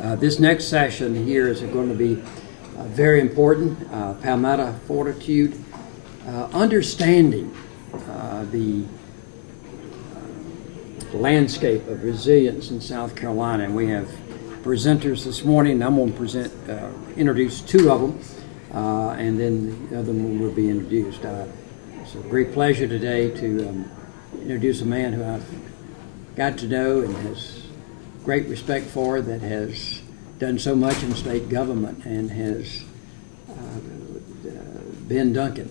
This next session here is going to be very important. Palmetto Fortitude, understanding the landscape of resilience in South Carolina. And we have presenters this morning. I'm going to introduce two of them, and then the other one will be introduced. It's a great pleasure today to introduce a man who I've got to know and has great respect for, that has done so much in state government, and has Ben Duncan.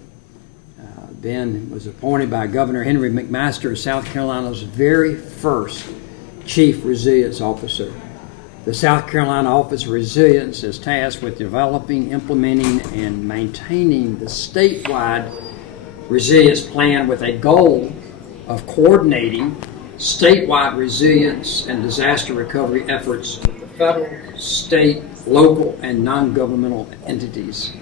Ben was appointed by Governor Henry McMaster as South Carolina's very first Chief Resilience Officer. The South Carolina Office of Resilience is tasked with developing, implementing, and maintaining the statewide resilience plan with a goal of coordinating statewide resilience and disaster recovery efforts with the federal, state, local, and non-governmental entities.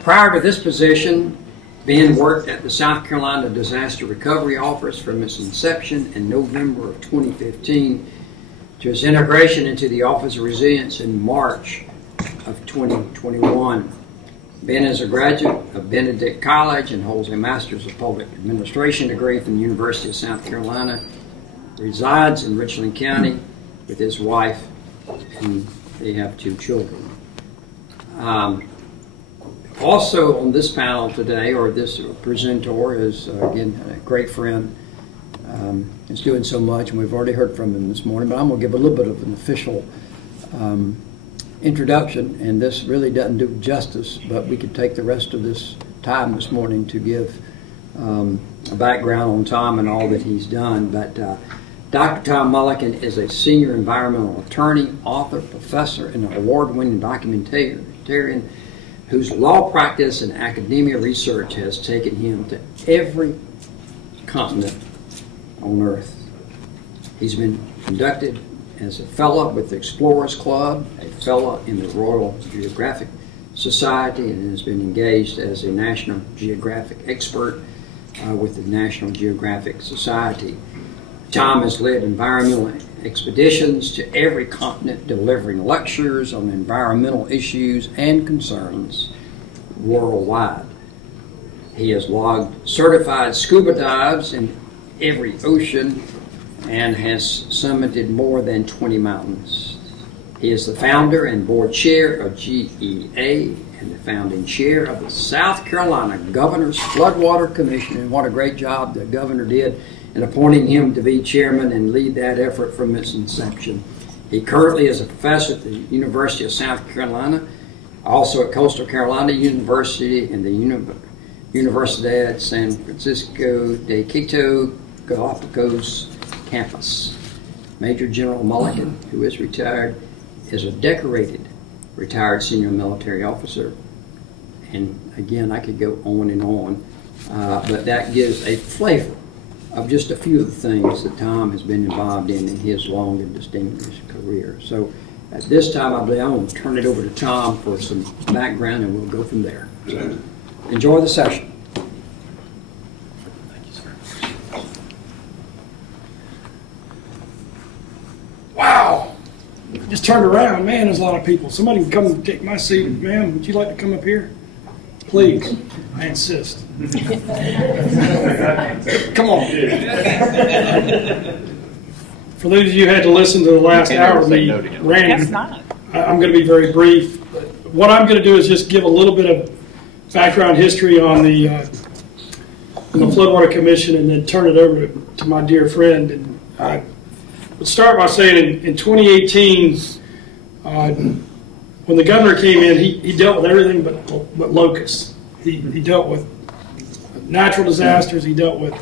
Prior to this position, Ben worked at the South Carolina Disaster Recovery Office from its inception in November of 2015 to its integration into the Office of Resilience in March of 2021. Ben is a graduate of Benedict College and holds a Master's of Public Administration degree from the University of South Carolina. Resides in Richland County with his wife, and they have two children. Also on this panel today, or this presenter, is again a great friend. He's doing so much, and we've already heard from him this morning, but I'm going to give a little bit of an official introduction, and this really doesn't do justice, but we could take the rest of this time this morning to give a background on Tom and all that he's done. But Dr. Tom Mullikin is a senior environmental attorney, author, professor, and an award-winning documentarian whose law practice and academia research has taken him to every continent on Earth. He's been inducted as a fellow with the Explorers Club, a fellow in the Royal Geographic Society, and has been engaged as a National Geographic expert with the National Geographic Society. Tom has led environmental expeditions to every continent, delivering lectures on environmental issues and concerns worldwide. He has logged certified scuba dives in every ocean and has summited more than 20 mountains. He is the founder and board chair of GEA and the founding chair of the South Carolina Governor's Floodwater Commission. And what a great job the governor did in appointing him to be chairman and lead that effort from its inception. He currently is a professor at the University of South Carolina, also at Coastal Carolina University and the Universidad San Francisco de Quito Galapagos campus. Major General Mullikin, who is retired, is a decorated retired senior military officer. And again, I could go on and on, but that gives a flavor of just a few of the things that Tom has been involved in his long and distinguished career. So at this time, I believe I'm going to turn it over to Tom for some background, and we'll go from there. So enjoy the session. Thank you, sir. Wow! Just turned around. Man, there's a lot of people. Somebody can come and take my seat. Ma'am, would you like to come up here? Please. I insist. Come on. For those of you who had to listen to the last hour of me ranting, I'm going to be very brief. What I'm going to do is just give a little bit of background history on the Floodwater Commission, and then turn it over to my dear friend. And I would start by saying in 2018, when the governor came in, he dealt with everything but locusts. He dealt with natural disasters. He dealt with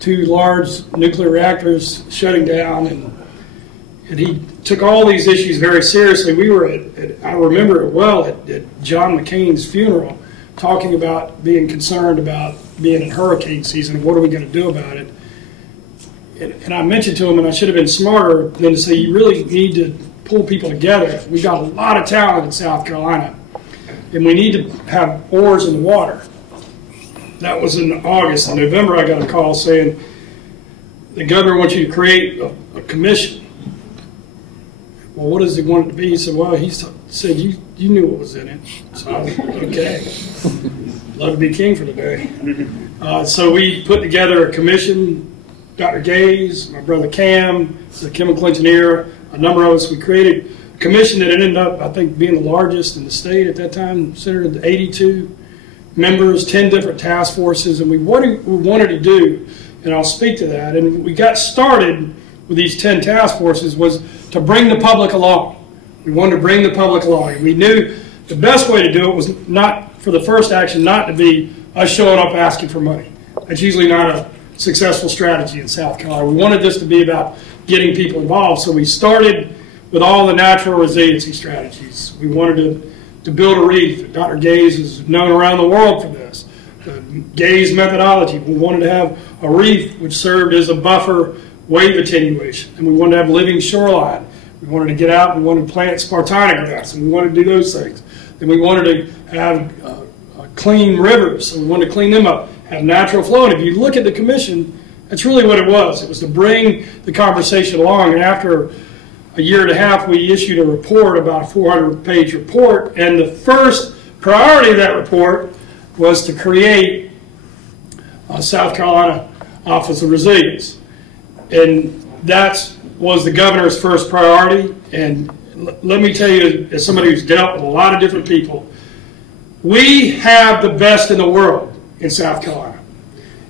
2 large nuclear reactors shutting down, and he took all these issues very seriously. We were I remember it well, at John McCain's funeral, talking about being concerned about being in hurricane season. What are we going to do about it? And I mentioned to him, and I should have been smarter than to say, you really need to pull people together. We've got a lot of talent in South Carolina, and we need to have oars in the water. That was in August. In November, I got a call saying, the governor wants you to create a commission. well, what does he want it to be? He said, well, he said, you knew what was in it. So I was, okay, love to be king for the day. So we put together a commission, Dr. Gaze, my brother Cam, the chemical engineer, a number of us. We created a commission that ended up, I think, being the largest in the state at that time, centered 82 members, 10 different task forces, and what we wanted to do, and I'll speak to that, and we got started with these 10 task forces was to bring the public along. We wanted to bring the public along. We knew the best way to do it was not, for the first action, not to be us showing up asking for money. That's usually not a successful strategy in South Carolina. We wanted this to be about getting people involved, so we started with all the natural resiliency strategies. We wanted to build a reef. Dr. Gaze is known around the world for this. The Gaze methodology. We wanted to have a reef which served as a buffer wave attenuation, and we wanted to have living shoreline. We wanted to get out and we wanted to plant spartina grass, and we wanted to do those things. Then we wanted to have clean rivers, and we wanted to clean them up, have natural flow. And if you look at the commission, that's really what it was. It was to bring the conversation along, and after a year and a half, we issued a report, about a 400-page report, and the first priority of that report was to create a South Carolina Office of Resilience. And that was the governor's first priority. And let me tell you, as somebody who's dealt with a lot of different people, we have the best in the world in South Carolina.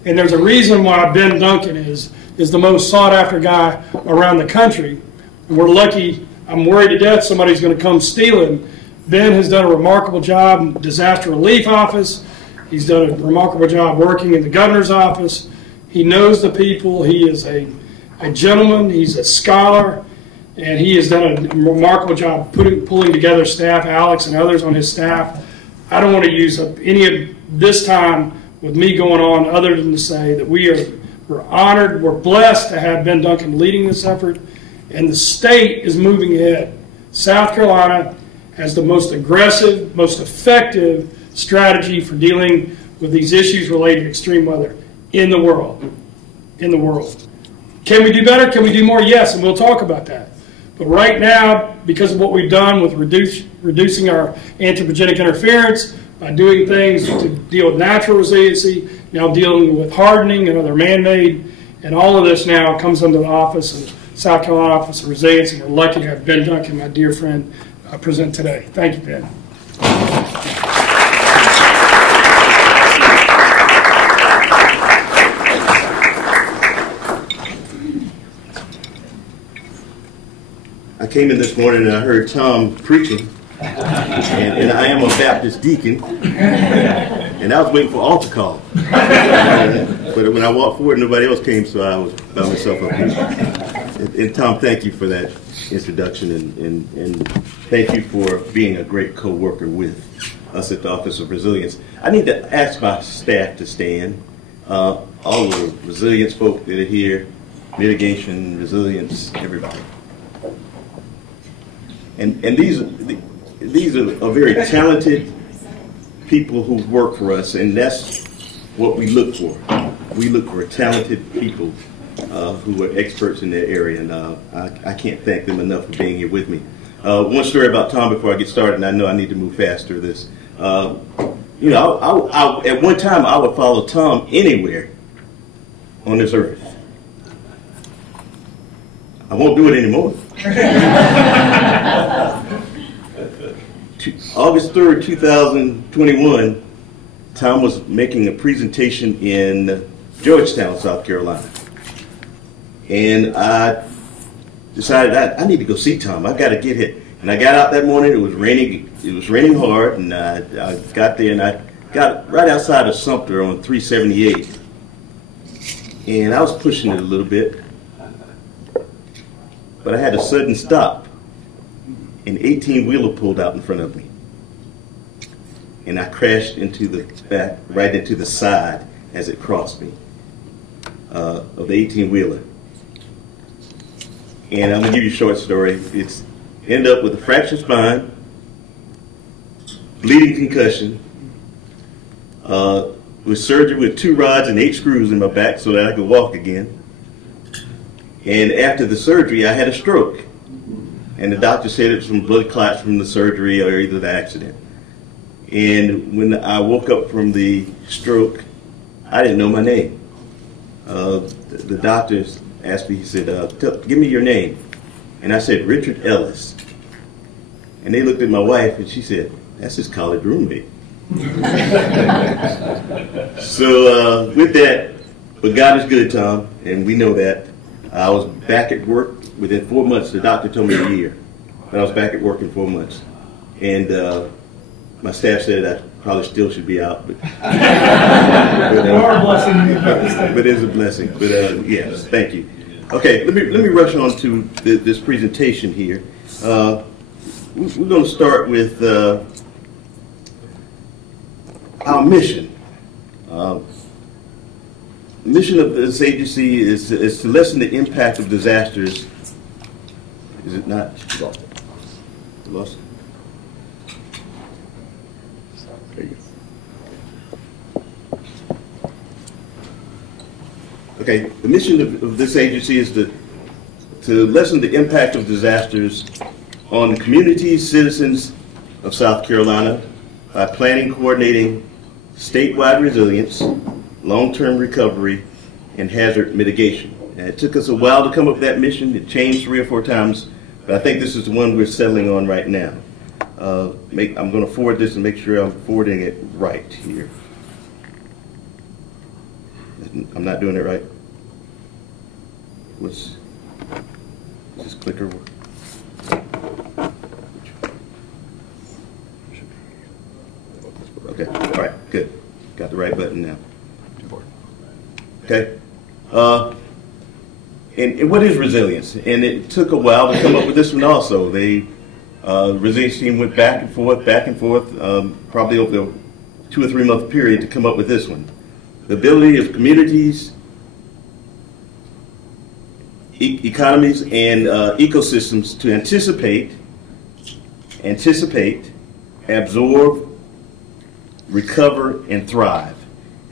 And there's a reason why Ben Duncan is the most sought-after guy around the country. And we're lucky. I'm worried to death somebody's going to come stealing. Ben has done a remarkable job in the Disaster Relief Office. He's done a remarkable job working in the governor's office. He knows the people. He is a gentleman. He's a scholar. And he has done a remarkable job pulling together staff, Alex and others on his staff. I don't want to use up any of this time with me going on other than to say that we're honored, we're blessed to have Ben Duncan leading this effort, and the state is moving ahead. South Carolina has the most aggressive, most effective strategy for dealing with these issues related to extreme weather in the world. In the world. Can we do better? Can we do more? Yes, and we'll talk about that. But right now, because of what we've done with reducing our anthropogenic interference, by doing things to deal with natural resiliency, now dealing with hardening and other man-made, and all of this now comes under the office of South Carolina Office of Resilience, and we're lucky to have Ben Duncan, my dear friend, present today. Thank you, Ben. I came in this morning and I heard Tom preaching, and I am a Baptist deacon, and I was waiting for altar call. But when I walked forward, nobody else came, so I was by myself up here. And Tom, thank you for that introduction, and thank you for being a great co-worker with us at the Office of Resilience. I need to ask my staff to stand. All the resilience folk that are here, mitigation, resilience, everybody. And these are very talented people who work for us, and that's what we look for. We look for talented people who are experts in their area, and I can't thank them enough for being here with me. One story about Tom before I get started, and I know I need to move faster. This, you know, at one time I would follow Tom anywhere on this earth. I won't do it anymore. August 3rd, 2021, Tom was making a presentation in Georgetown, South Carolina. And I decided I need to go see Tom. I got to get here. And I got out that morning. It was raining hard, and I got there, and I got right outside of Sumter on 378. And I was pushing it a little bit. But I had a sudden stop. An 18-wheeler pulled out in front of me. And I crashed into the back, right into the side as it crossed me of the 18-wheeler. And I'm going to give you a short story. It's ended up with a fractured spine, bleeding concussion, with surgery with 2 rods and 8 screws in my back so that I could walk again. And after the surgery, I had a stroke. and the doctor said it was from blood clots from the surgery or either the accident. And when I woke up from the stroke, I didn't know my name. The doctor asked me, he said, give me your name. And I said, Richard Ellis. And they looked at my wife and she said, that's his college roommate. So with that, but God is good, Tom, and we know that. I was back at work within 4 months. The doctor told me a year, but I was back at work in 4 months. And my staff said I probably still should be out, but but it's a blessing. But yes, thank you. Okay, let me rush on to this presentation here. We're going to start with our mission. The mission of this agency is to lessen the impact of disasters. Is it not? Lost it? There you go. Okay, the mission of this agency is to lessen the impact of disasters on communities, citizens of South Carolina by planning, coordinating statewide resilience, long-term recovery, and hazard mitigation. And it took us a while to come up with that mission. It changed 3 or 4 times, but I think this is the one we're settling on right now. I'm going to forward this and make sure I'm forwarding it right here. I'm not doing it right. Does this clicker work? Okay, all right, good. Got the right button now. Okay. And what is resilience? And it took a while to come up with this one also. The resilience team went back and forth, probably over a 2 or 3 month period to come up with this one. The ability of communities, economies, and ecosystems to anticipate, absorb, recover, and thrive.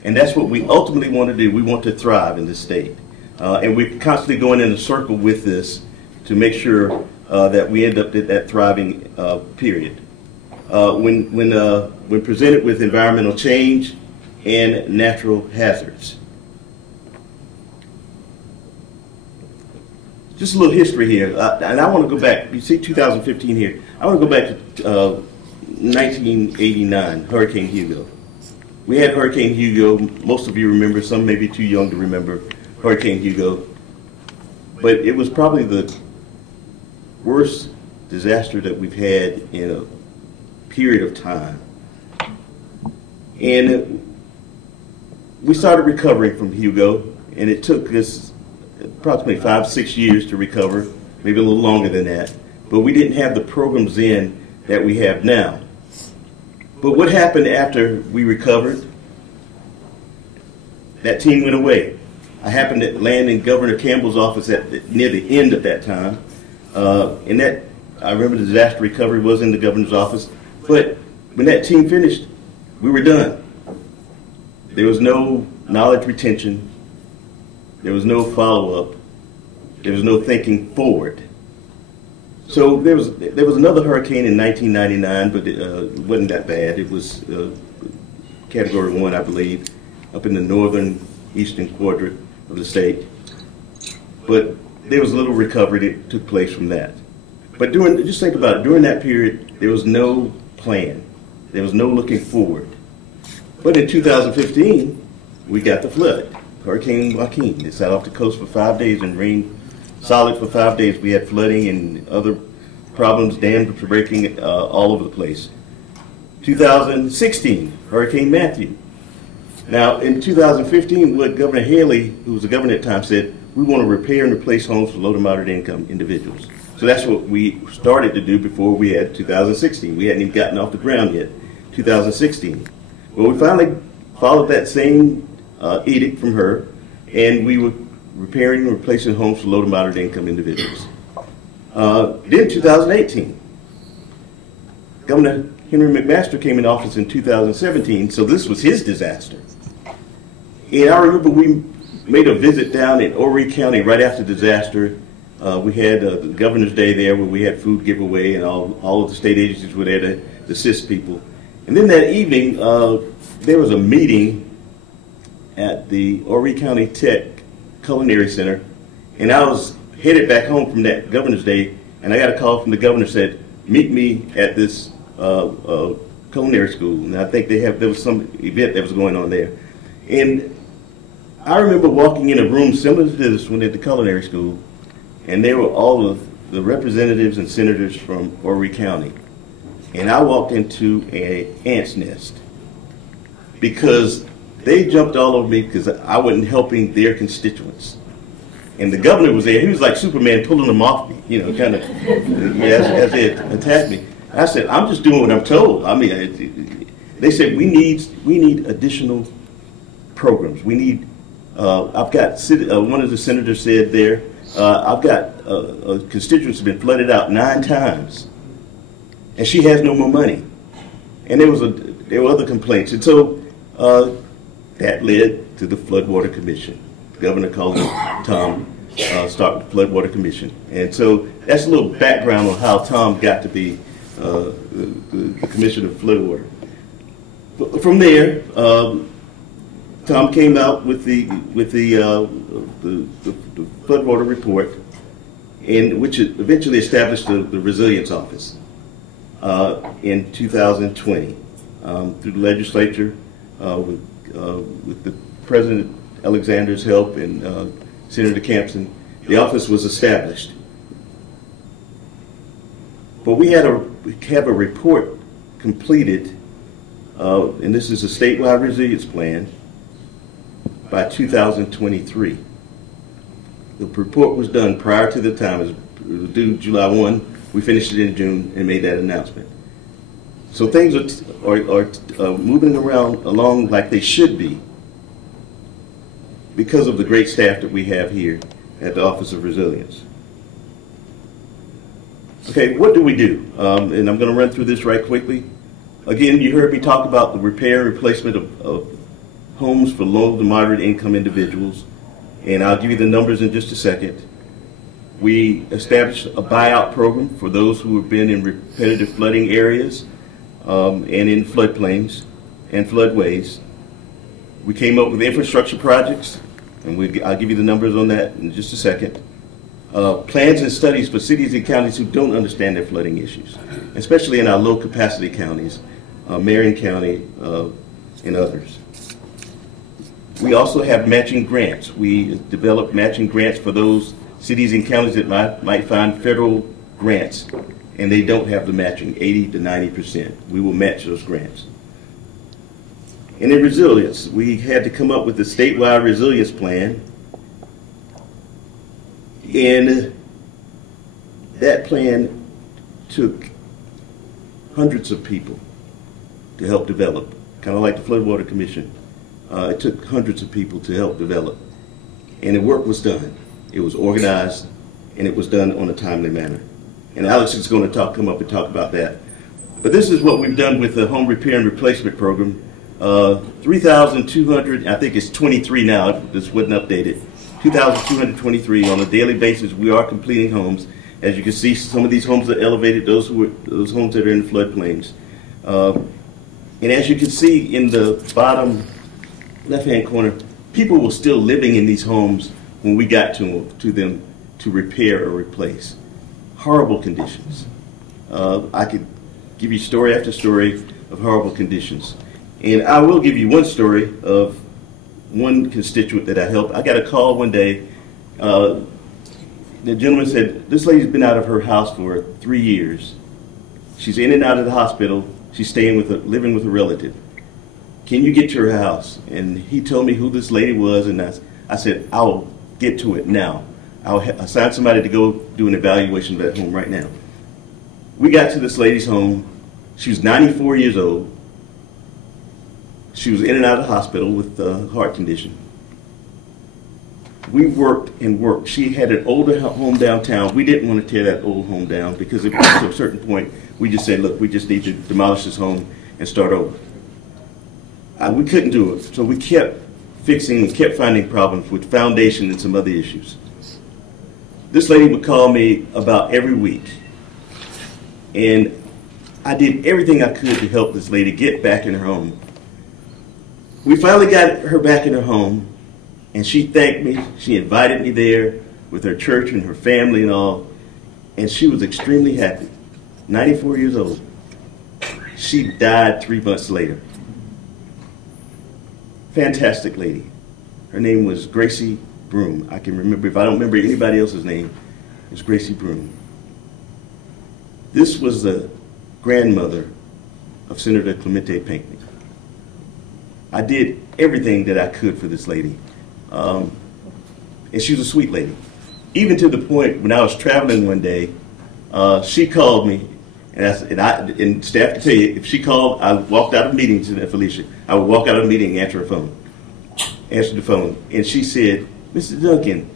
And that's what we ultimately want to do. We want to thrive in this state. And we're constantly going in a circle with this to make sure that we end up at that thriving period. When presented with environmental change and natural hazards. Just a little history here, and I want to go back. You see 2015 here. I want to go back to 1989, Hurricane Hugo. We had Hurricane Hugo. Most of you remember, some may be too young to remember Hurricane Hugo. But it was probably the worst disaster that we've had in a period of time. And we started recovering from Hugo, and it took us approximately 5-6 years to recover, maybe a little longer than that. But we didn't have the programs in that we have now. But what happened after we recovered? That team went away. I happened to land in Governor Campbell's office near the end of that time. And that, I remember the disaster recovery was in the governor's office. But when that team finished, we were done. There was no knowledge retention. There was no follow-up. There was no thinking forward. So there was another hurricane in 1999, but it wasn't that bad. It was Category 1, I believe, up in the northern eastern quadrant of the state. But there was a little recovery that took place from that. But just think about it, during that period, there was no plan. There was no looking forward. But in 2015, we got the flood, Hurricane Joaquin. It sat off the coast for 5 days and rained solid for 5 days. We had flooding and other problems, dams breaking all over the place. 2016, Hurricane Matthew. Now, in 2015, what Governor Haley, who was the governor at the time, said, we want to repair and replace homes for low to moderate income individuals. So that's what we started to do before we had 2016. We hadn't even gotten off the ground yet, 2016. Well, we finally followed that same edict from her, and we were repairing and replacing homes for low to moderate income individuals. Then 2018, Governor Henry McMaster came in office in 2017, so this was his disaster. And I remember we made a visit down in Horry County right after the disaster, We had the Governor's Day there where we had food giveaway, and all of the state agencies were there to assist people. And then that evening, there was a meeting at the Horry County Tech Culinary Center, and I was headed back home from that Governor's Day, and I got a call from the governor said, meet me at this culinary school. And I think there was some event that was going on there. And I remember walking in a room similar to this one at the culinary school, and there were all of the representatives and senators from Horry County. And I walked into an ant's nest because they jumped all over me because I wasn't helping their constituents. And the governor was there. He was like Superman pulling them off me, you know, kind of as they attacked me. I said, I'm just doing what I'm told. I mean, they said, we need additional programs. We need, I've got, one of the senators said there, I've got a constituent who's been flooded out 9 times, and she has no more money. And there were other complaints. And so that led to the Floodwater Commission. The governor called Tom started the Floodwater Commission. And so that's a little background on how Tom got to be the commissioner of Floodwater. From there, Tom came out with the Floodwater report, in which it eventually established the Resilience Office in 2020 through the legislature with the President Alexander's help and Senator Campson. The office was established, but we have a report completed, and this is a statewide resilience plan, by 2023. The report was done prior to the time. It was due July 1. We finished it in June and made that announcement. So things are moving along like they should be because of the great staff that we have here at the Office of Resilience. Okay, what do we do? And I'm going to run through this right quickly. Again, you heard me talk about the repair and replacement of homes for low to moderate income individuals, and I'll give you the numbers in just a second. We established a buyout program for those who have been in repetitive flooding areas and in floodplains and floodways. We came up with infrastructure projects, and I'll give you the numbers on that in just a second. Plans and studies for cities and counties who don't understand their flooding issues, especially in our low capacity counties, Marion County and others. We also have matching grants. We develop matching grants for those cities and counties that might find federal grants and they don't have the matching, 80 to 90%. We will match those grants. And in resilience, we had to come up with a statewide resilience plan, and that plan took hundreds of people to help develop, kind of like the Floodwater Commission. It took hundreds of people to help develop, and the work was done. It was organized, and it was done on a timely manner. And Alex is going to come up and talk about that. But this is what we've done with the home repair and replacement program. 3,200, I think it's 23 now, this wasn't updated. 2,223 on a daily basis. We are completing homes. As you can see, some of these homes are elevated, those homes that are in floodplains. And as you can see in the bottom left-hand corner, people were still living in these homes when we got to them to repair or replace. Horrible conditions. I could give you story after story of horrible conditions. And I will give you one story of one constituent that I helped. I got a call one day. The gentleman said, this lady's been out of her house for 3 years. She's in and out of the hospital. She's living with a relative. Can you get to her house? And he told me who this lady was, and I said, I'll get to it now. I'll assign somebody to go do an evaluation of that home right now. We got to this lady's home. She was 94 years old. She was in and out of the hospital with a heart condition. We worked and worked. She had an older home downtown. We didn't want to tear that old home down because it got to a certain point, we just said, look, we just need to demolish this home and start over. We couldn't do it, so we kept fixing and kept finding problems with foundation and some other issues. This lady would call me about every week. And I did everything I could to help this lady get back in her home. We finally got her back in her home, and she thanked me. She invited me there with her church and her family and all, and she was extremely happy. 94 years old. She died 3 months later. Fantastic lady. Her name was Gracie Broom. I can remember, if I don't remember anybody else's name, it's Gracie Broom. This was the grandmother of Senator Clemente Pinckney. I did everything that I could for this lady. And she was a sweet lady. Even to the point when I was traveling one day, she called me, and staff can tell you, if she called, I walked out of meetings in Felicia. I would walk out of a meeting and answer the phone. And she said, "Mr. Duncan,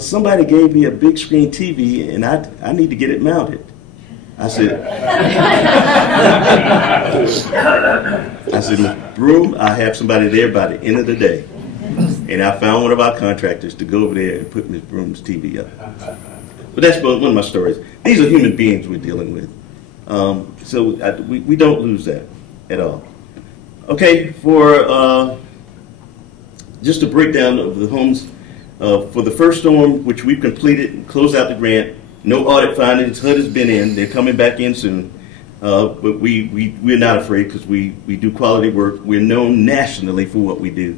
somebody gave me a big screen TV and I need to get it mounted." I said, "Broom, I have somebody there by the end of the day." And I found one of our contractors to go over there and put Ms. Broom's TV up. But that's one of my stories. These are human beings we're dealing with. We don't lose that at all. Okay, for just a breakdown of the homes, for the first storm, which we've completed and closed out the grant, no audit findings, HUD has been in, they're coming back in soon. But we're not afraid because we do quality work. We're known nationally for what we do.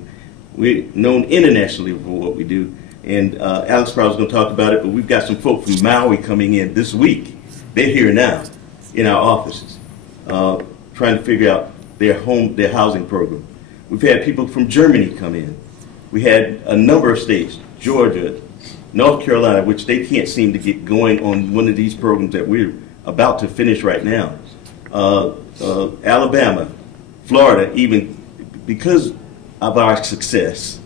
We're known internationally for what we do. And Alex probably is going to talk about it, but we've got some folk from Maui coming in this week. They're here now in our offices, trying to figure out their housing program. We've had people from Germany come in. We had a number of states, Georgia, North Carolina, which they can't seem to get going on one of these programs that we're about to finish right now. Alabama, Florida, even because of our success,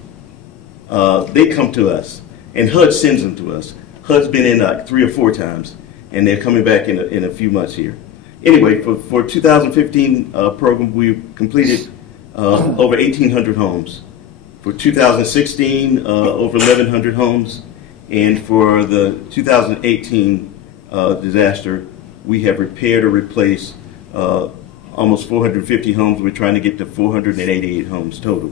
they come to us, and HUD sends them to us. HUD's been in like 3 or 4 times, and they're coming back in a few months here. Anyway, for 2015 program, we've completed over 1,800 homes. For 2016, over 1,100 homes. And for the 2018 disaster, we have repaired or replaced almost 450 homes. We're trying to get to 488 homes total.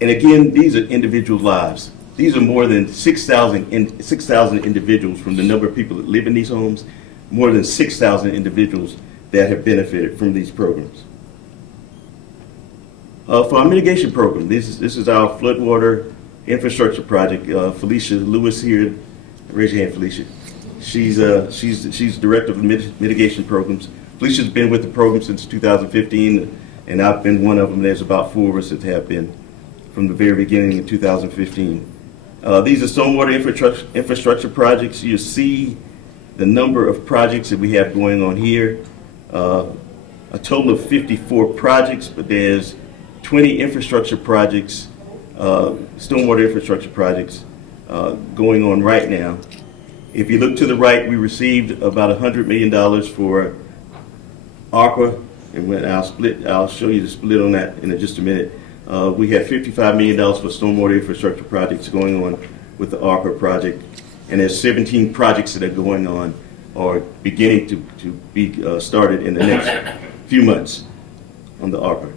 And again, these are individual lives. These are more than 6,000 individuals from the number of people that live in these homes, more than 6,000 individuals that have benefited from these programs. For our mitigation program, this is our Floodwater infrastructure project. Felicia Lewis here, raise your hand, Felicia. She's director of the mitigation programs. Felicia's been with the program since 2015, and I've been one of them. There's about 4 of us that have been from the very beginning in 2015. These are stormwater infrastructure projects. You see the number of projects that we have going on here. A total of 54 projects, but there's 20 infrastructure projects, stormwater infrastructure projects going on right now. If you look to the right, we received about $100 million for ARPA, and when I'll show you the split on that in just a minute. We have $55 million for stormwater infrastructure projects going on with the ARPA project, and there's 17 projects that are going on or beginning to be started in the next few months on the ARPA.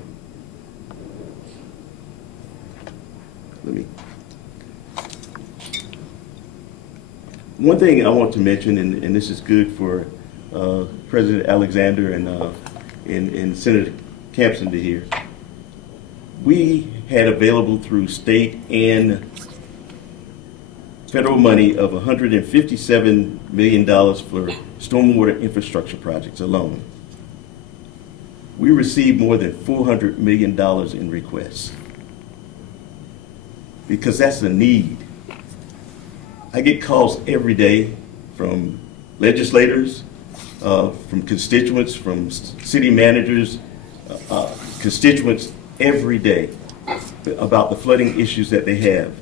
One thing I want to mention, and this is good for President Alexander and Senator Campson to hear. We had available through state and federal money of $157 million for stormwater infrastructure projects alone. We received more than $400 million in requests because that's a need. I get calls every day from legislators, from constituents, from city managers, constituents every day about the flooding issues that they have.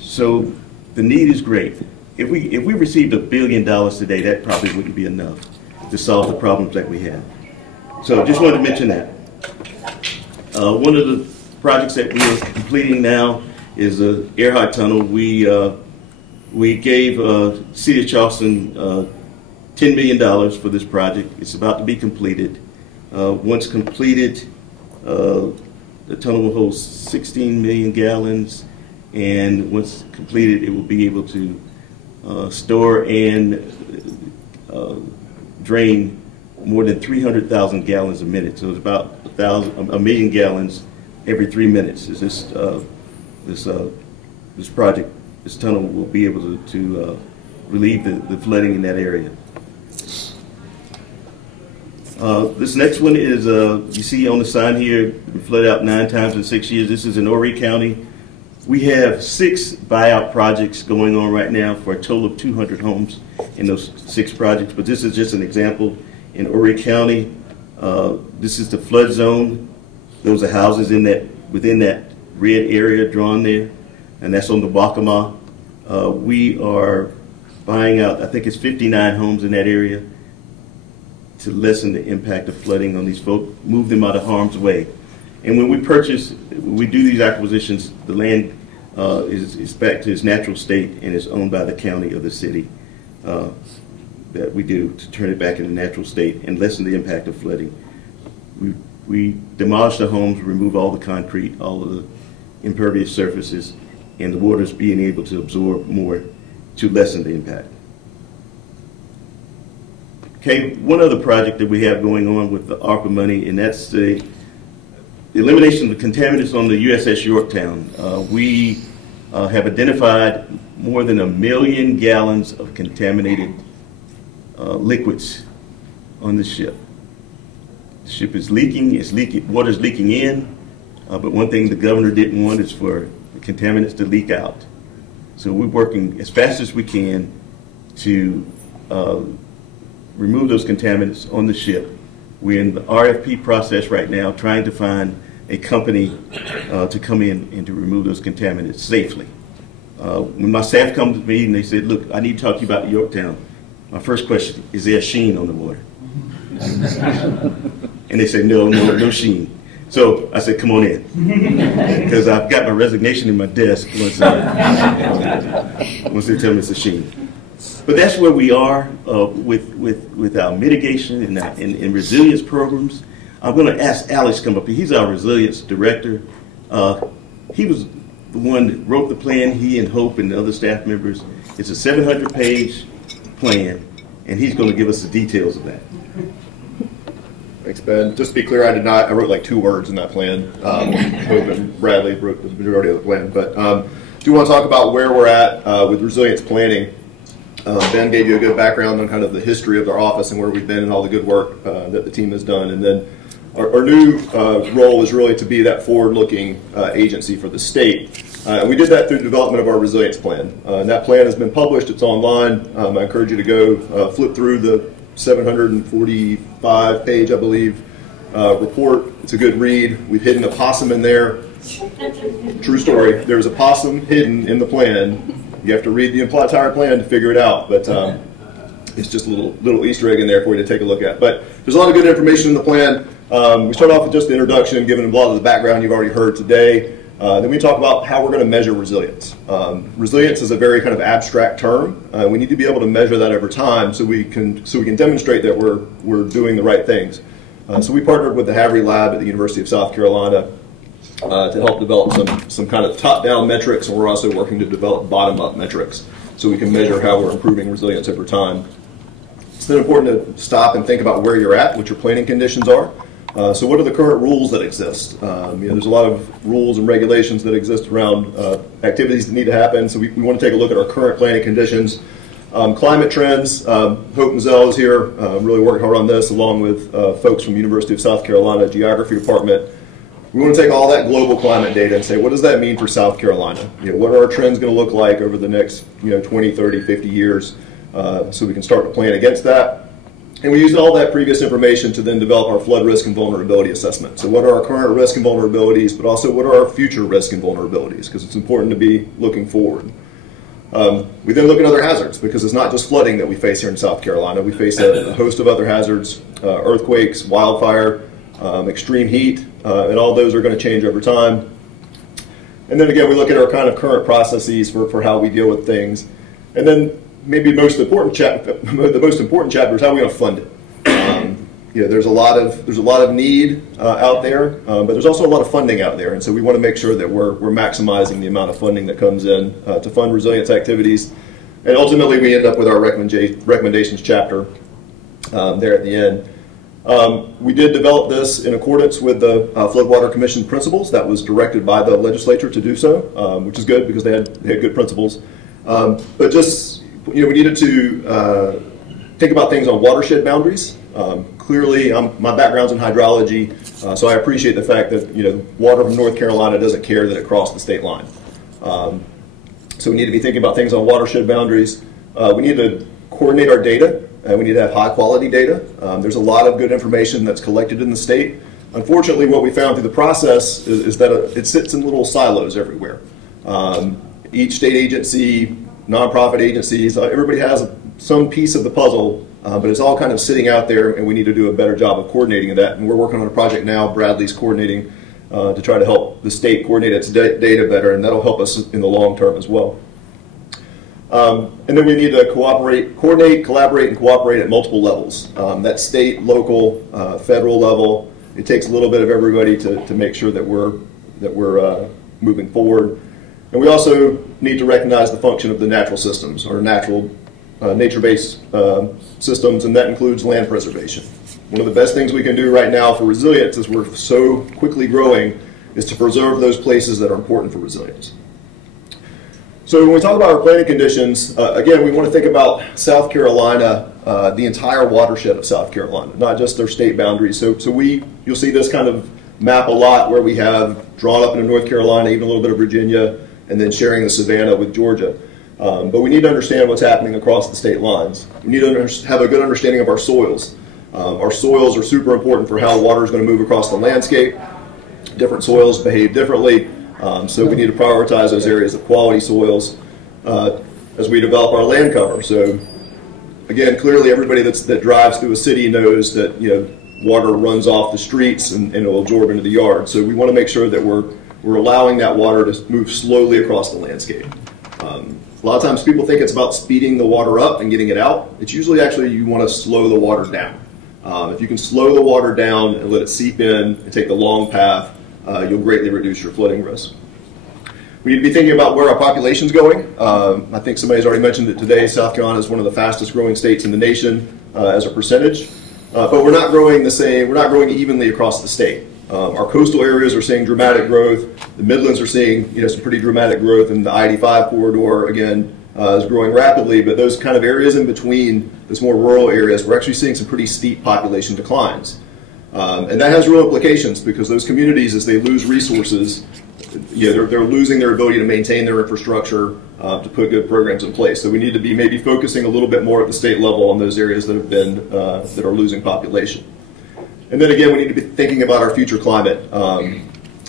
So the need is great. If we received $1 billion today, that probably wouldn't be enough to solve the problems that we have. So just wanted to mention that. One of the projects that we are completing now is a air-high tunnel. We gave City of Charleston $10 million for this project. It's about to be completed. Once completed, the tunnel will hold 16 million gallons, and once completed, it will be able to store and drain more than 300,000 gallons a minute. So it's about a million gallons every 3 minutes. Is this project? This tunnel will be able to relieve the flooding in that area. This next one is, you see on the sign here, we flooded out 9 times in 6 years. This is in Horry County. We have 6 buyout projects going on right now for a total of 200 homes in those 6 projects. But this is just an example in Horry County. This is the flood zone. Those are houses within that red area drawn there, and that's on the Waccamaw. We are buying out, I think it's 59 homes in that area to lessen the impact of flooding on these folks, move them out of harm's way. And when we do these acquisitions, the land is back to its natural state and is owned by the county or the city that we do to turn it back in a natural state and lessen the impact of flooding. We demolish the homes, remove all the concrete, all of the impervious surfaces, and the water's being able to absorb more to lessen the impact. Okay, one other project that we have going on with the ARPA money, and that's the elimination of the contaminants on the USS Yorktown. We have identified more than 1 million gallons of contaminated liquids on the ship. The ship is leaking, water's leaking in, but one thing the governor didn't want is for the contaminants to leak out. So we're working as fast as we can to remove those contaminants on the ship. We're in the RFP process right now trying to find a company to come in and to remove those contaminants safely. When my staff comes to me and they said, look, I need to talk to you about Yorktown, my first question, is there a sheen on the water? And they said, no sheen. So I said, come on in, because I've got my resignation in my desk once they tell me it's a sheen. But that's where we are with our mitigation and resilience programs. I'm going to ask Alex to come up here. He's our resilience director. He was the one that wrote the plan, he and Hope and the other staff members. It's a 700-page plan, and he's going to give us the details of that. Thanks, Ben. Just to be clear, I wrote like 2 words in that plan. Hope and Bradley wrote the majority of the plan. But do want to talk about where we're at with resilience planning. Ben gave you a good background on kind of the history of our office and where we've been and all the good work that the team has done. And then our new role is really to be that forward-looking agency for the state. And we did that through the development of our resilience plan. And that plan has been published. It's online. I encourage you to go flip through the 745-page, I believe, report. It's a good read. We've hidden a possum in there. True story. There's a possum hidden in the plan. You have to read the entire plan to figure it out, but it's just a little Easter egg in there for you to take a look at. But there's a lot of good information in the plan. We start off with just the introduction, given a lot of the background you've already heard today. Then we talk about how we're going to measure resilience. Resilience is a very kind of abstract term. We need to be able to measure that over time so we can demonstrate that we're doing the right things. So we partnered with the Havre Lab at the University of South Carolina to help develop some kind of top-down metrics, and we're also working to develop bottom-up metrics so we can measure how we're improving resilience over time. It's then important to stop and think about where you're at, what your planning conditions are. So what are the current rules that exist? There's a lot of rules and regulations that exist around activities that need to happen, so we want to take a look at our current planning conditions. Climate trends, Hope and Zell is here, really working hard on this, along with folks from University of South Carolina Geography Department. We want to take all that global climate data and say, what does that mean for South Carolina? What are our trends going to look like over the next 20, 30, 50 years, so we can start to plan against that. And we used all that previous information to then develop our flood risk and vulnerability assessment. So what are our current risks and vulnerabilities, but also what are our future risks and vulnerabilities, because it's important to be looking forward. We then look at other hazards, because it's not just flooding that we face here in South Carolina. We face a host of other hazards, earthquakes, wildfire, extreme heat, and all those are going to change over time. And then again, we look at our kind of current processes for how we deal with things. And then maybe the most important chapter is how we're going to fund it. There's a lot of need out there, but there's also a lot of funding out there, and so we want to make sure that we're maximizing the amount of funding that comes in to fund resilience activities. And ultimately, we end up with our recommendations chapter there at the end. We did develop this in accordance with the Floodwater Commission principles. That was directed by the legislature to do so, which is good because they had good principles. But just, we needed to think about things on watershed boundaries. Clearly, my background's in hydrology, so I appreciate the fact that water from North Carolina doesn't care that it crossed the state line. So we need to be thinking about things on watershed boundaries. We need to coordinate our data, and we need to have high quality data. There's a lot of good information that's collected in the state. Unfortunately, what we found through the process is that it sits in little silos everywhere. Each state agency, nonprofit agencies, everybody has some piece of the puzzle, but it's all kind of sitting out there, and we need to do a better job of coordinating that. And we're working on a project now. Bradley's coordinating to try to help the state coordinate its data better, and that'll help us in the long term as well. And then we need to coordinate, collaborate, and cooperate at multiple levels. That's state, local, federal level. It takes a little bit of everybody to make sure that we're moving forward. And we also need to recognize the function of the natural systems, or nature-based systems, and that includes land preservation. One of the best things we can do right now for resilience, as we're so quickly growing, is to preserve those places that are important for resilience. So when we talk about our planning conditions, again, we want to think about South Carolina, the entire watershed of South Carolina, not just their state boundaries. So you'll see this kind of map a lot where we have drawn up into North Carolina, even a little bit of Virginia, and then sharing the Savannah with Georgia. But we need to understand what's happening across the state lines. We need to have a good understanding of our soils. Our soils are super important for how water is going to move across the landscape. Different soils behave differently, so we need to prioritize those areas of quality soils as we develop our land cover. So again, clearly everybody that drives through a city knows that water runs off the streets and it will absorb into the yard. So we want to make sure that we're allowing that water to move slowly across the landscape. A lot of times people think it's about speeding the water up and getting it out. It's usually actually you want to slow the water down. If you can slow the water down and let it seep in and take the long path, you'll greatly reduce your flooding risk. We need to be thinking about where our population's going. I think somebody's already mentioned it today. South Carolina is one of the fastest growing states in the nation as a percentage. But we're not growing the same, we're not growing evenly across the state. Our coastal areas are seeing dramatic growth. The Midlands are seeing some pretty dramatic growth, and the I-85 corridor, again, is growing rapidly. But those kind of areas in between, those more rural areas, we're actually seeing some pretty steep population declines. And that has real implications because those communities, as they lose resources, they're losing their ability to maintain their infrastructure, to put good programs in place. So we need to be maybe focusing a little bit more at the state level on those areas that that are losing population. And then again, we need to be thinking about our future climate.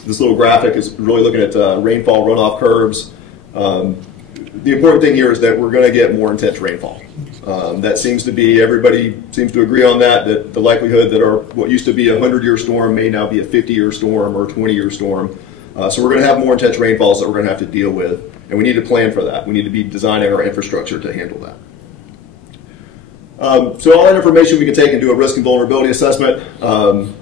This little graphic is really looking at rainfall runoff curves. The important thing here is that we're going to get more intense rainfall. That seems to be, everybody seems to agree on that the likelihood that what used to be a 100-year storm may now be a 50-year storm or a 20-year storm. So we're going to have more intense rainfalls that we're going to have to deal with, and we need to plan for that. We need to be designing our infrastructure to handle that. So all that information we can take and do a risk and vulnerability assessment.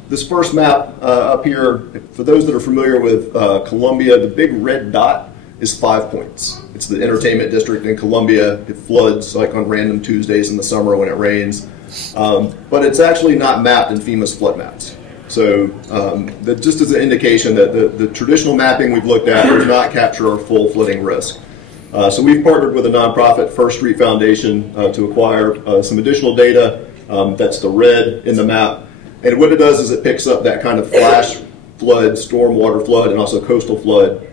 This first map up here, for those that are familiar with Columbia, the big red dot is 5 points. It's the entertainment district in Columbia. It floods like on random Tuesdays in the summer when it rains. But it's actually not mapped in FEMA's flood maps. So that just as an indication that the traditional mapping we've looked at does not capture our full flooding risk. So we've partnered with a nonprofit, First Street Foundation, to acquire some additional data. That's the red in the map. And what it does is it picks up that kind of flash flood, stormwater flood, and also coastal flood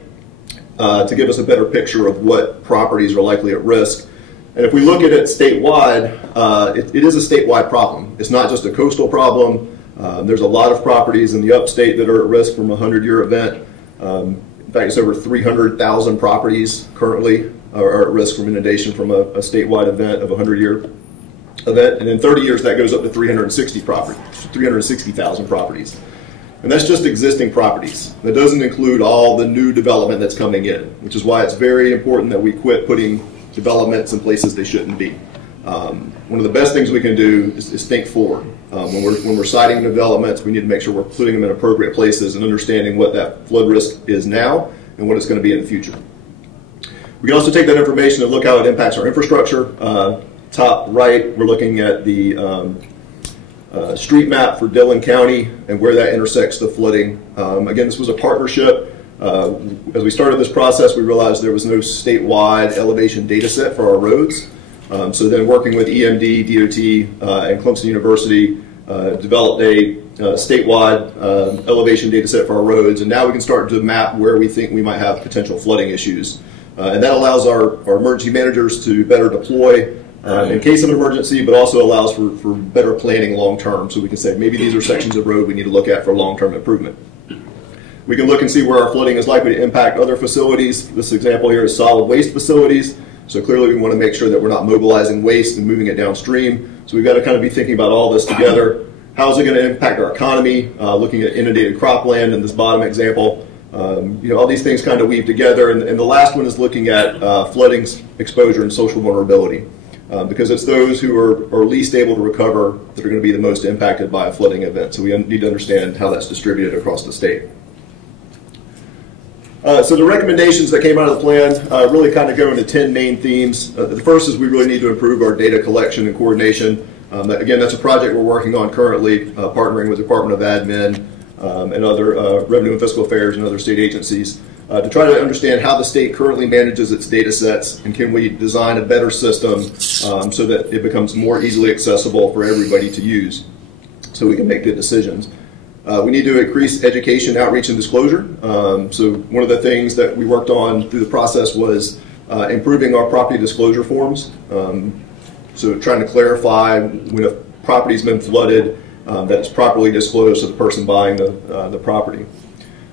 to give us a better picture of what properties are likely at risk. And if we look at it statewide, it is a statewide problem. It's not just a coastal problem. There's a lot of properties in the upstate that are at risk from a 100-year event. In fact, it's over 300,000 properties currently are at risk from inundation from a statewide event of a 100-year event. And in 30 years, that goes up to 360,000 properties. And that's just existing properties. That doesn't include all the new development that's coming in, which is why it's very important that we quit putting developments in places they shouldn't be. One of the best things we can do is think forward. When we're citing developments, we need to make sure we're putting them in appropriate places and understanding what that flood risk is now and what it's going to be in the future. We can also take that information and look how it impacts our infrastructure. Top right, we're looking at the street map for Dillon County and where that intersects the flooding. Again, this was a partnership. As we started this process, we realized there was no statewide elevation data set for our roads. So then working with EMD, DOT, and Clemson University, developed a statewide elevation data set for our roads, and now we can start to map where we think we might have potential flooding issues. And that allows our emergency managers to better deploy in case of an emergency, but also allows for better planning long term. So we can say maybe these are sections of road we need to look at for long-term improvement. We can look and see where our flooding is likely to impact other facilities. This example here is solid waste facilities. So clearly we want to make sure that we're not mobilizing waste and moving it downstream. So we've got to kind of be thinking about all this together. How is it going to impact our economy? Looking at inundated cropland in this bottom example. All these things kind of weave together. And the last one is looking at flooding exposure and social vulnerability. Because it's those who are least able to recover that are going to be the most impacted by a flooding event. So we need to understand how that's distributed across the state. So the recommendations that came out of the plan really kind of go into 10 main themes. The first is we really need to improve our data collection and coordination. Again, that's a project we're working on currently, partnering with the Department of Admin and other Revenue and Fiscal Affairs and other state agencies to try to understand how the state currently manages its data sets, and can we design a better system so that it becomes more easily accessible for everybody to use so we can make good decisions. We need to increase education, outreach, and disclosure. So one of the things that we worked on through the process was improving our property disclosure forms. So trying to clarify when a property's been flooded, that it's properly disclosed to the person buying the property.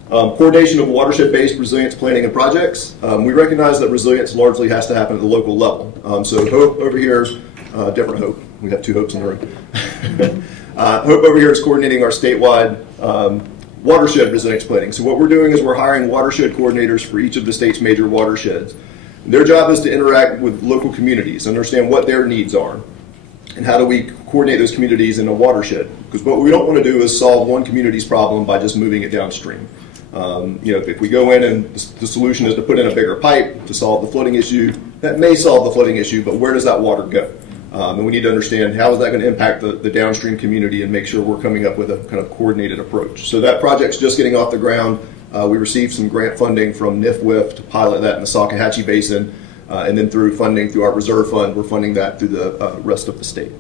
Coordination of watershed-based resilience planning and projects. We recognize that resilience largely has to happen at the local level. So Hope over here, different Hope. We have two Hopes in the room. Hope over here is coordinating our statewide watershed resilience planning. So what we're doing is we're hiring watershed coordinators for each of the state's major watersheds. Their job is to interact with local communities, understand what their needs are, and how do we coordinate those communities in a watershed. Because what we don't want to do is solve one community's problem by just moving it downstream. If we go in and the solution is to put in a bigger pipe to solve the flooding issue, that may solve the flooding issue, but where does that water go? And we need to understand how is that going to impact the downstream community and make sure we're coming up with a kind of coordinated approach. So that project's just getting off the ground. We received some grant funding from NIFWIF to pilot that in the Salkehatchie Basin, and then through funding through our reserve fund, we're funding that through the rest of the state.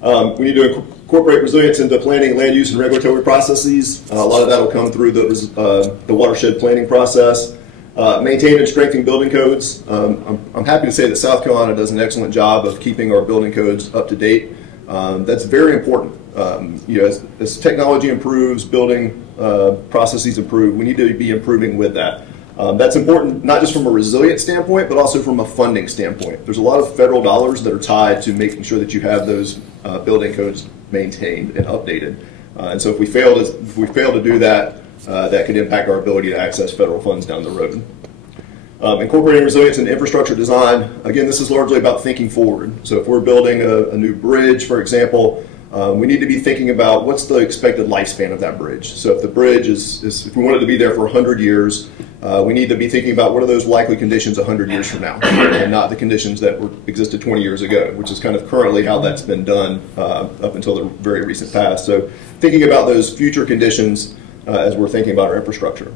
We need to incorporate resilience into planning, land use, and regulatory processes. A lot of that will come through the watershed planning process. Maintain and strengthen building codes. I'm happy to say that South Carolina does an excellent job of keeping our building codes up to date. That's very important. As technology improves, building processes improve, we need to be improving with that. That's important not just from a resilience standpoint, but also from a funding standpoint. There's a lot of federal dollars that are tied to making sure that you have those building codes maintained and updated. And so if we fail to do that, that could impact our ability to access federal funds down the road. Incorporating resilience in infrastructure design. Again, this is largely about thinking forward. So if we're building a new bridge, for example, we need to be thinking about what's the expected lifespan of that bridge. So if the bridge if we want it to be there for 100 years, we need to be thinking about what are those likely conditions 100 years from now, and not the conditions that existed 20 years ago, which is kind of currently how that's been done up until the very recent past. So thinking about those future conditions as we're thinking about our infrastructure.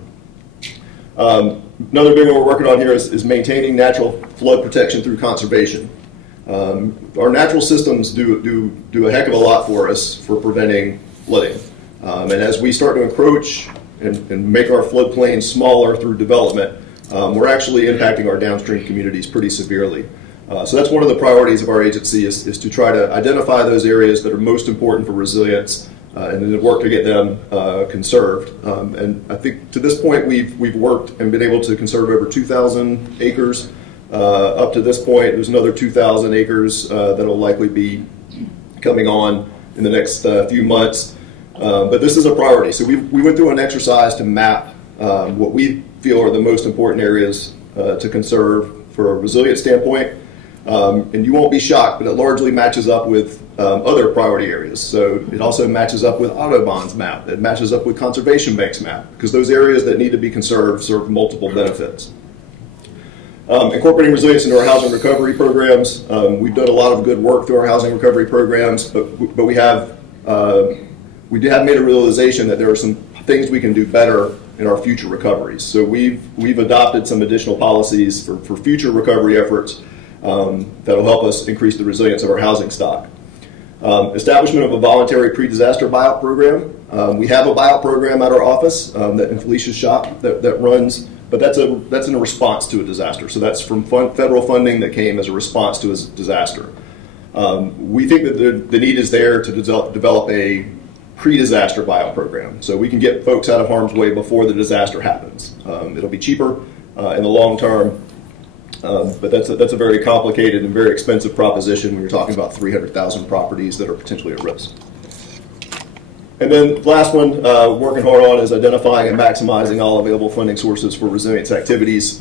Another big one we're working on here is maintaining natural flood protection through conservation. Our natural systems do a heck of a lot for us for preventing flooding. And as we start to encroach and make our floodplains smaller through development, we're actually impacting our downstream communities pretty severely. So that's one of the priorities of our agency is to try to identify those areas that are most important for resilience and then work to get them conserved. And I think to this point we've worked and been able to conserve over 2,000 acres. Up to this point, there's another 2,000 acres that will likely be coming on in the next few months. But this is a priority. So we went through an exercise to map what we feel are the most important areas to conserve for a resilience standpoint. And you won't be shocked, but it largely matches up with other priority areas. So it also matches up with Autobahn's map. It matches up with Conservation Bank's map, because those areas that need to be conserved serve multiple benefits. Incorporating resilience into our housing recovery programs. We've done a lot of good work through our housing recovery programs, but we have made a realization that there are some things we can do better in our future recoveries. So we've adopted some additional policies for future recovery efforts that'll help us increase the resilience of our housing stock. Establishment of a voluntary pre-disaster buyout program. We have a buyout program at our office that in Felicia's shop that runs, but that's in a response to a disaster. So that's from federal funding that came as a response to a disaster. We think that the need is there to develop a pre-disaster buyout program, so we can get folks out of harm's way before the disaster happens. It'll be cheaper in the long term, but that's a very complicated and very expensive proposition when you're talking about 300,000 properties that are potentially at risk. And then the last one, working hard on, is identifying and maximizing all available funding sources for resilience activities.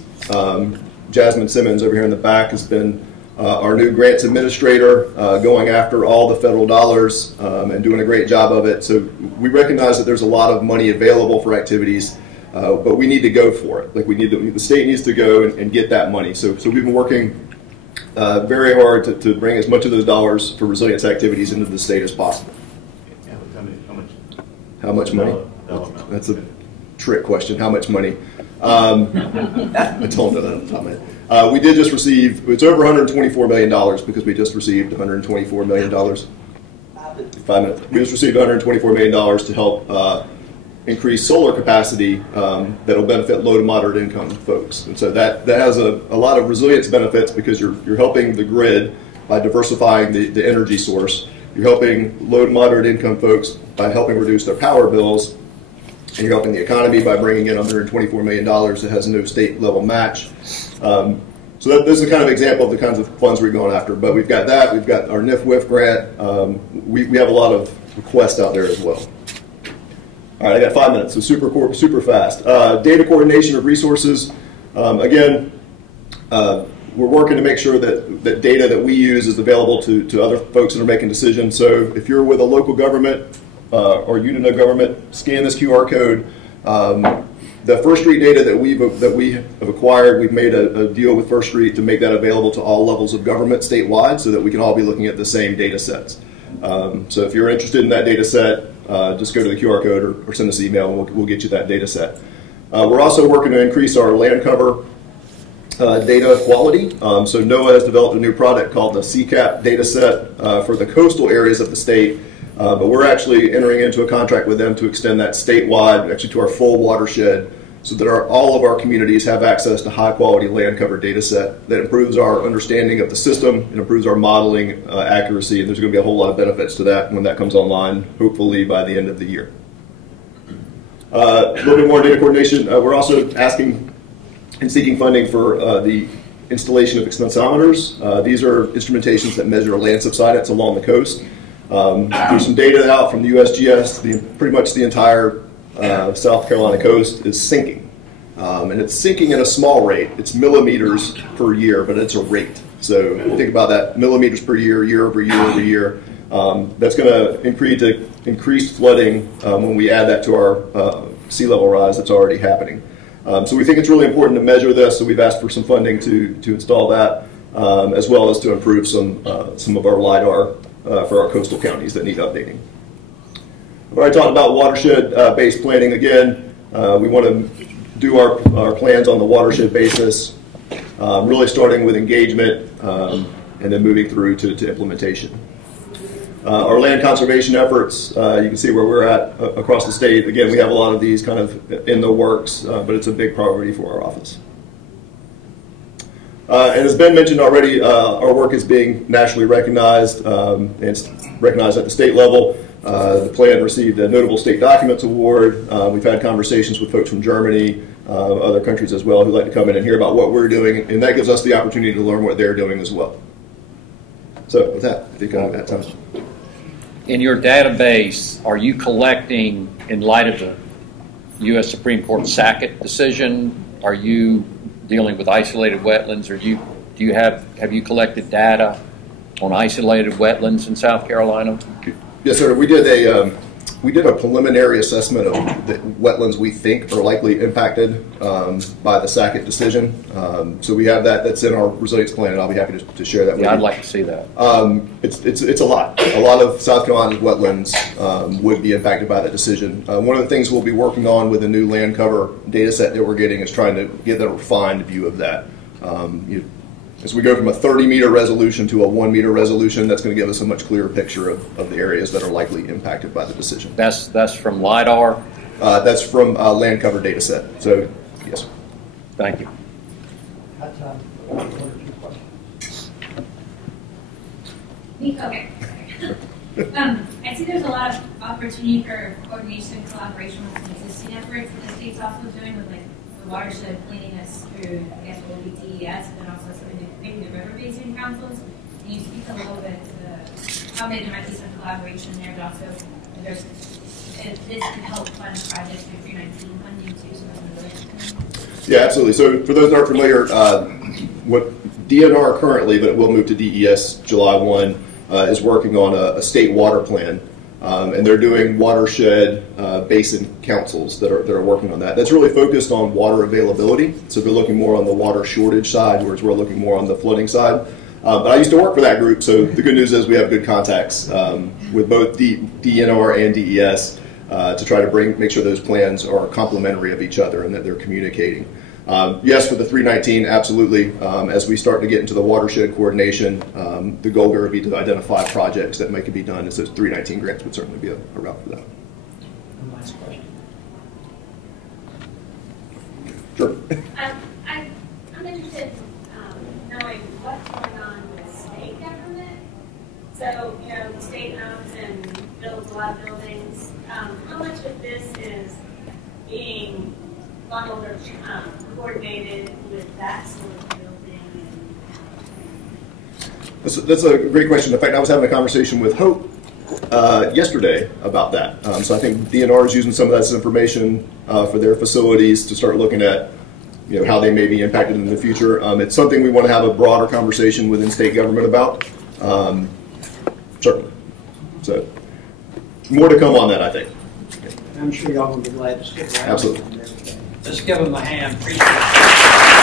Jasmine Simmons over here in the back has been our new grants administrator, going after all the federal dollars and doing a great job of it. So we recognize that there's a lot of money available for activities, but we need to go for it. Like the state needs to go and get that money. So we've been working very hard to bring as much of those dollars for resilience activities into the state as possible. How much money? That's a trick question. How much money? I don't know that off the top of my head. We did just receive, it's over $124 million because we just received $124 million. 5 minutes. We just received $124 million to help increase solar capacity that'll benefit low to moderate income folks. And so that has a lot of resilience benefits because you're helping the grid by diversifying the energy source. You're helping low to moderate income folks by helping reduce their power bills. And you're helping the economy by bringing in $124 million that has no state level match. So this is a kind of example of the kinds of funds we're going after. But we've got that. We've got our NIF-WIF grant. We have a lot of requests out there as well. All right, I got 5 minutes, so super fast. Data coordination of resources. Again, we're working to make sure that data that we use is available to other folks that are making decisions. So if you're with a local government or unit of government, scan this QR code. The First Street data that we have acquired, we've made a deal with First Street to make that available to all levels of government statewide so that we can all be looking at the same data sets. So if you're interested in that data set, just go to the QR code or send us an email and we'll get you that data set. We're also working to increase our land cover data quality. So NOAA has developed a new product called the CCAP data set for the coastal areas of the state. But we're actually entering into a contract with them to extend that statewide, actually to our full watershed, so that all of our communities have access to high-quality land cover data set that improves our understanding of the system and improves our modeling accuracy. And there's going to be a whole lot of benefits to that when that comes online, hopefully by the end of the year. A little bit more data coordination. We're also asking and seeking funding for the installation of extensometers. These are instrumentations that measure land subsidence along the coast. There's some data out from the USGS. Pretty much the entire South Carolina coast is sinking. And it's sinking at a small rate. It's millimeters per year, but it's a rate. So think about that, millimeters per year, year over year over year. That's going to increase flooding when we add that to our sea level rise that's already happening. So we think it's really important to measure this, so we've asked for some funding to install that, as well as to improve some of our LIDAR for our coastal counties that need updating. I've already talked about watershed-based planning again. We want to do our plans on the watershed basis, really starting with engagement and then moving through to implementation. Our land conservation efforts, you can see where we're at across the state. Again, we have a lot of these kind of in the works, but it's a big priority for our office. And as Ben mentioned already, our work is being nationally recognized. And it's recognized at the state level. The plan received a Notable State Documents Award. We've had conversations with folks from Germany, other countries as well, who'd like to come in and hear about what we're doing, and that gives us the opportunity to learn what they're doing as well. So with that, I think I'm at time. in your database, are you collecting, in light of the U.S. Supreme Court Sackett decision, are you dealing with isolated wetlands, or have you collected data on isolated wetlands in South Carolina? Yes, sir. We did a preliminary assessment of the wetlands we think are likely impacted by the Sackett decision. So we have that. That's in our resilience plan, and I'll be happy to share that with you. I'd like to see that. It's a lot. A lot of South Carolina's wetlands would be impacted by that decision. One of the things we'll be working on with the new land cover data set that we're getting is trying to get a refined view of that. As we go from a 30-meter resolution to a 1-meter resolution, that's going to give us a much clearer picture of the areas that are likely impacted by the decision. That's from LIDAR? That's from land cover data set. So, yes. Thank you. Okay. I see there's a lot of opportunity for coordination and collaboration with some existing efforts that the state's also doing with, like, the watershed cleanliness through, I guess, what would be DES, but also something to maybe the river basin councils. Can you speak a little bit to how maybe there might be some collaboration there, but also if this could help fund projects through 319 funding too, so that's Yeah, absolutely. So for those that aren't familiar, what DNR currently, but it will move to DES July 1, is working on a state water plan. And they're doing watershed basin councils that are working on that. That's really focused on water availability. So they're looking more on the water shortage side, whereas we're looking more on the flooding side. But I used to work for that group, so the good news is we have good contacts with both DNR and DES to try to make sure those plans are complementary of each other and that they're communicating. Yes, for the 319, absolutely. As we start to get into the watershed coordination, the goal here would be to identify projects that might be done, as those 319 grants would certainly be a route for that. One last question. Sure. I'm interested in knowing what's going on with state government. So, you know, the state owns and builds a lot of buildings. How much of this is being bundled or coordinated with that sort of building? That's a great question. In fact, I was having a conversation with Hope yesterday about that. So I think DNR is using some of that information for their facilities to start looking at, you know, how they may be impacted in the future. It's something we want to have a broader conversation within state government about. Certainly. So more to come on that, I think. I'm sure y'all will be glad to stick around. Absolutely. Let's give them a hand. Appreciate it.